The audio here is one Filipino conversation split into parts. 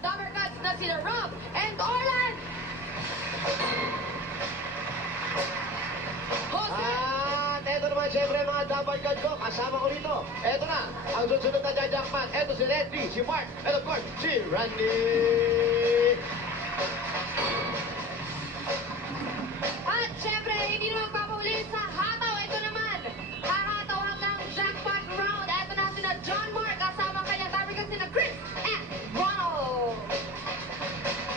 Dumber Cuts na sina Rob and Orlan. At eto naman siyempre mga double cut ko, kasama ko rito. Eto na, ang susunod na jajakman. Eto si Randy, si Mark, and of course, si Randy. At syempre, hindi na magpapaulit sa hataw. Ito naman, hahataw hanggang jackpot round. Ito na sina John Mark, kasama kanya Dumber Cuts sina Chris and Ronald.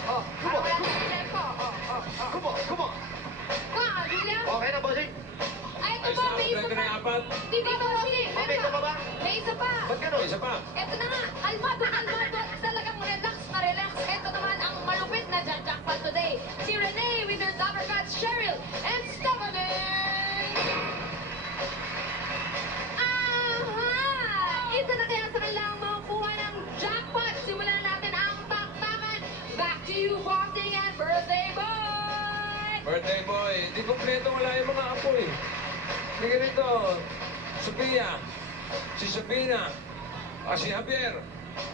Oh, Ano kaya sa tempo? Come on, come on. William? Okay na, bossing? Ay, ito pa, may isa pa. Di ba, Bossy? Okay ka pa ba? May isa pa. Ba't ganun? Isa pa. Ito na nga, kalmado, kalmado. Talagang relax na relax. Ito naman ang malupit na jackpot today. Si Renee with her Dumber Cuts, Cheryl, and Stephanie. Aha! Ito na kaya sa kanilang makukuha ng jackpot. Simulan na natin ang taktakan. Back to you, Bossing and Birthday Boy! Birthday boy, hindi kompleto wala yung mga apo eh. Sige rito, Sophia, si Sabina, si Javier.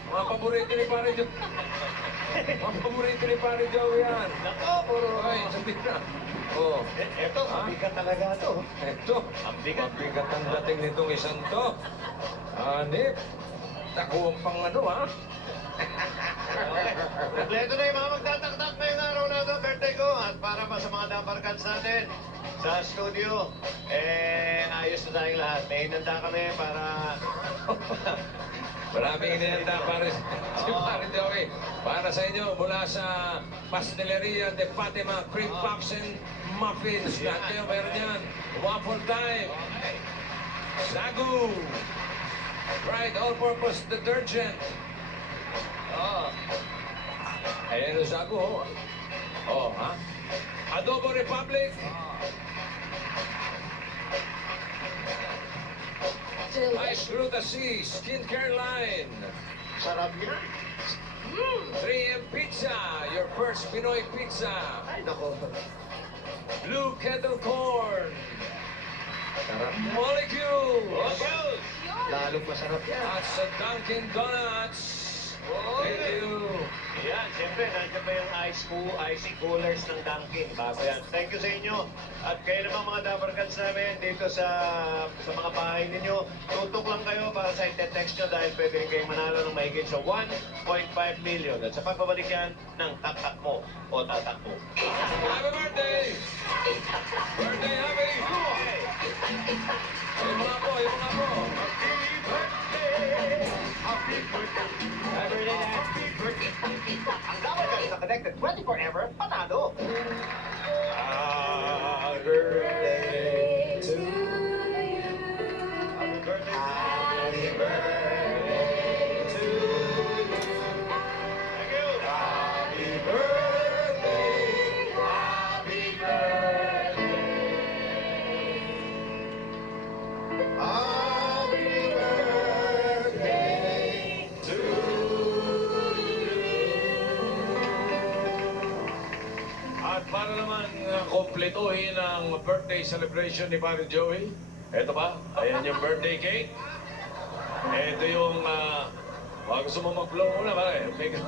Mga paborito ni Pare Joe. Mga paborito ni Pare Joe yan. Nako, puro. Ay, Sabina. Oh, Eto, bigat talaga to. eto. Ang bigat. Mabigat ang dating nitong isang to. Hanip. Nakuha pang ano ha. Kompleto na yung mga magtataktak ngayong araw na ito, birthday ko. At para pa sa mga Dumber Cuts natin sa studio, ayos na tayong lahat. May hinanda kami para... Maraming inihanda para si Pare Joey. Para sa inyo, mula sa Pasteleria de Fatima, Cream Puffs and Muffins. Lahat kayo meron yan. Waffle time. Sagu. Right, all-purpose detergent. Oh. Ayan yung Sagu, oh. Oh, ha? Adobo Republic. Ice Gruta C, skincare line. Sarap yan. 3M Pizza, your first Pinoy pizza. Ay, nako. Blue Kettle Corn. Molecule. Lalong masarap yan. At sa Dunkin' Donuts. Thank you. Yan, siyempre, nandiyan pa yung icy coolers ng Dunkin'. Bago yan. Thank you sa inyo. At kayo naman mga Dumber Cuts namin dito sa mga bahay ninyo. Tutok lang kayo para sa ite-text nyo dahil pwede rin kayong manalo ng mahigit sa 1.5 million. At sa pagbabalik yan ng taktak mo o tatak mo. Happy birthday! Birthday, happy! Yung mga po, yung mga po. Happy birthday! Happy birthday! Happy birthday! Ang Dumber Cuts na connected 24/7, panalo! Happy birthday to you. Happy birthday. Happy birthday to you. Thank you. Happy birthday. Happy birthday. Happy birthday to you. At para naman kompletuhin ang birthday celebration ni Pare Joey, eto pa, ayan yung birthday cake. Ito yung, gusto mo mag-blow muna ba? Make a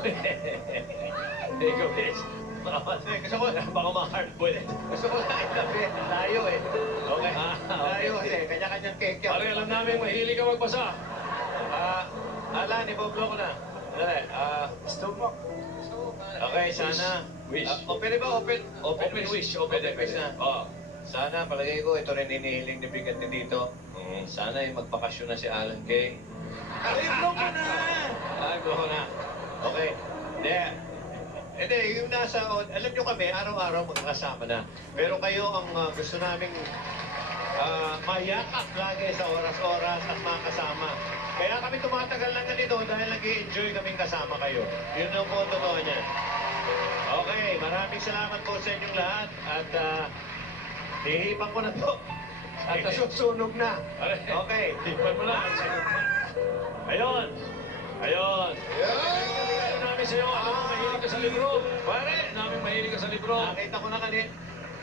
wish. Gusto ko, baka ma-hardboiled. Gusto ko na itabi. Layo eh. Okay. Layo eh. Kanya-kanyang cake yan. Pare, alam namin mahilig ka magbasa. Alan, iboblo ko na. Dali. Stop mo. Okay, sana. Wish. Open ba? Open wish. Open wish na. Oh. Sana, palagay ko, ito rin inihiling ni Bigat din dito. Sana yung magbakasyon na si Alan Kay. Iblo mo na! Iblo ko na. Okay. Hindi, yung nasa, alam nyo kami, araw-araw magkakasama na. Pero kayo ang gusto naming mayakap lagi sa oras-oras at makasama. Kaya kami tumatagal lang ganito dahil nag-i-enjoy kaming kasama kayo. Yun ang po totoo niyan. Okay, maraming salamat po sa inyong lahat at hihipan ko na to. At nasusunog na. Okay. Hipan mo na. Ayun. Ayun. Ayun namin sa'yo. Alam mo, mahilig ka sa libro. Pare, namin mahilig ka sa libro. Nakita ko na kanina.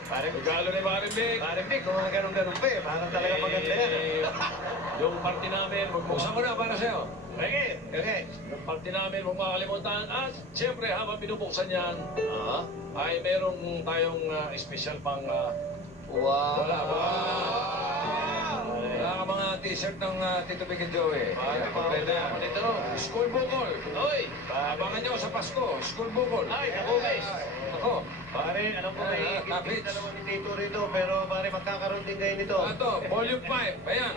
Pare, Regalo ni Paring Vic. pare Vic, kung mga ganun-ganun pa eh. Parang talaga maganda yan. Eh, yung party namin, buksan ko na para sa'yo. Okay, okay. Yung party namin, huwag makakalimutan. At siyempre, habang binubuksan yan, Oo. ay merong tayong special pang... Wow. wala ka mga t-shirt ng Tito Vic and Joey. Pare, Kompleto yan. ako nito. School bukol. Oy! Abangan nyo sa Pasko, school bukol. Ay, naku, guys. Ako. Pare, alam ko may Kapits. dalawa ni Tito rito, pero pare, magkakaroon din kayo nito. Ito, volume 5. Ayan.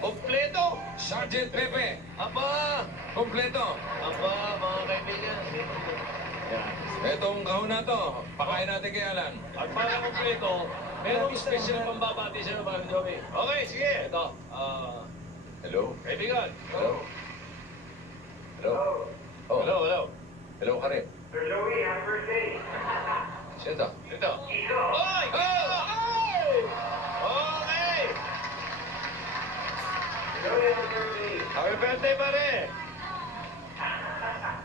Kompleto! Sergeant Pepe. Aba! Kompleto. Aba, mga kaibigan. Yan. Itong kahon na to, pakain natin kay Alan. At para kompleto, Merong special pambabati sa'yo, Paring Joey. okay, sige. Ito, hello? Kaibigan. Hello? Hello? Oh, Hello, hello. hello ka rin. Sir Joey, happy birthday. Sino to? Ito. Iko. Oy! Oy! Okay! Joey, happy birthday. Happy birthday, pare!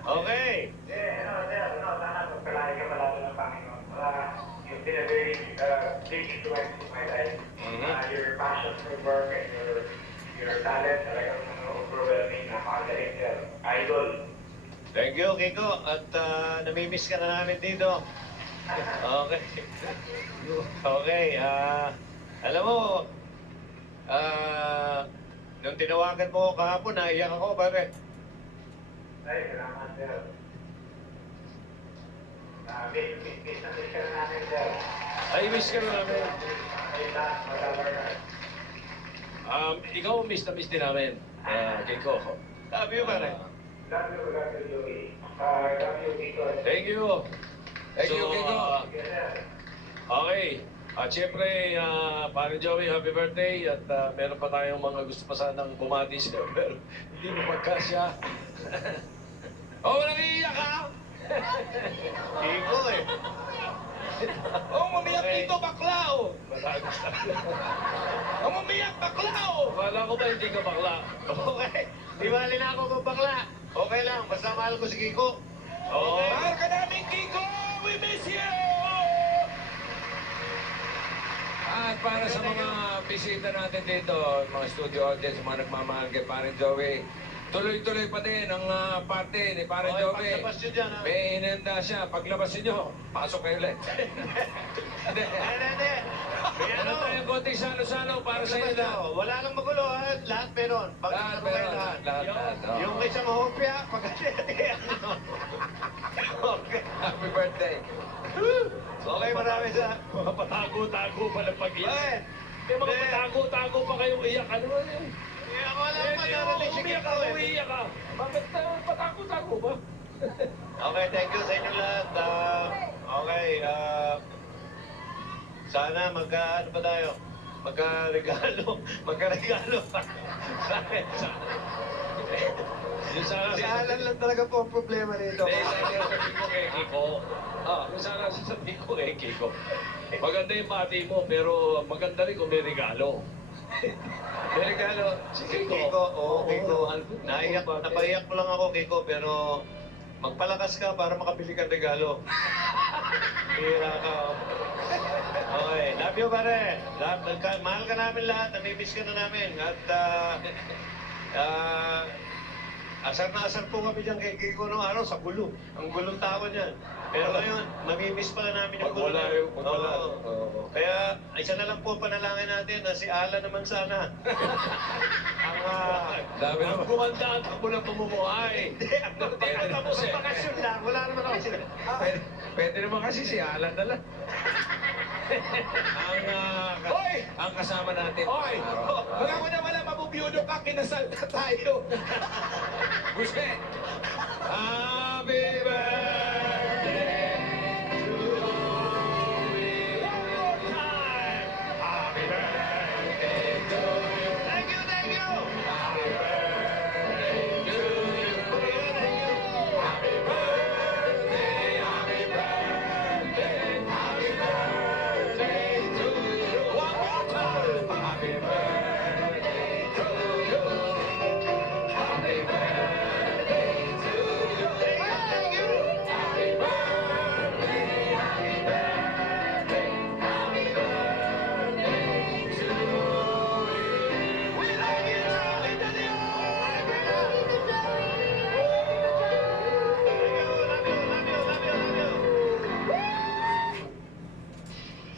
Okay. Sana magpalagi ka palalo ng Panginoon. You've been a very big influence in my life. Your passion for work and your talent, talagang overwhelming, napakagaling, sir. Idol. Thank you, Kiko. At namimiss ka na namin dito. Okay. Okay, alam mo, nung tinawagan mo kahapon, naiyak ako, pare. Ay, salamat, sir. Miss na miss ka na namin, sir. Ay, miss ka na namin. Ay, lahat, mag-alala. Ikaw, miss na miss din namin. Kiko. Sabi mo, pare. Love you, Joey. Love you, Iko. Thank you. Thank you, Kiko. Yes, sir. Okay. At syempre, Paring Joey, happy birthday. At meron pa tayong mga gusto pa sanang bumati siya, pero hindi mo pagkasya. Oh, walang iiyak ka! Kiko eh. Oh, mamiyak Okay. dito, bakla, oh! Oh, mamiyak, bakla, oh! Wala ko ba hindi ka bakla? Okay. Di bali na ako kung bakla. Okay lang, basta mahal ko si Kiko. Okay. Mahal ka namin, Kiko! We miss you! At para sa mga bisita natin dito, mga studio audience, mga nagmamahal kay Paring Joey, tuloy-tuloy pa din ang party ni Paring Okay, Joey. paglabas nyo dyan, ha? May inenda siya. Paglabas niyo, pasok kayo ulit. Hindi. Hindi. May Ano tayong konting salo-salo para sa inyo lahat. Wala nang magulo, ha? Lahat meron. Lahat Pagkakaro kayo meron, lahat. lahat, oo. Yung isang hopya, pagkakati, ano. Okay. Happy birthday. Okay, marami sa... Mga patago-tago pa ng pag-iyak. Ay! May mga Hindi. patago-tago pa kayong iyak. Ano ba yun? Eh, ako alam pa narinig si Umiyak Kiko ka, eh. umiiyak ka. Bakit patago-tago ba? Okay, thank you sa inyo lahat. Okay, sana ano pa tayo? Magka-regalo. Magka-regalo. Sa akin. Yung sana Si Alan lang talaga po ang problema nito. Hindi, sana sasabihin ko kay Kiko. Yung sana sasabihin ko kay Kiko. Maganda yung bati mo, pero maganda rin kung may regalo. May regalo. Si Kiko, oo, Kiko. mahal ko. Napaiyak ko lang ako, Kiko, pero magpalakas ka para makabili kang regalo. Hira ka. Okay, love you, pare. Mahal ka namin lahat, namimiss ka na namin. At, asar na asar po kami dyan kay Kiko noong araw sa gulo. Ang gulong tao niyan. Pero ngayon, mamimiss pala namin yung Pag wala gulo. yung- pag wala. Oo. Oo. Kaya, isa na lang po ang panalangin natin na si Alan naman sana. Ang, Dami naman. Gumanda ang takbo ng pamumuhay. hindi, ang Tapos eh. bakasyon lang. Wala naman ako sila. Pwede naman kasi si Alan na lang. ang kasama natin. Hoy! Wala ko na wala, mabubiyudo ka, kinasal na tayo. Guste,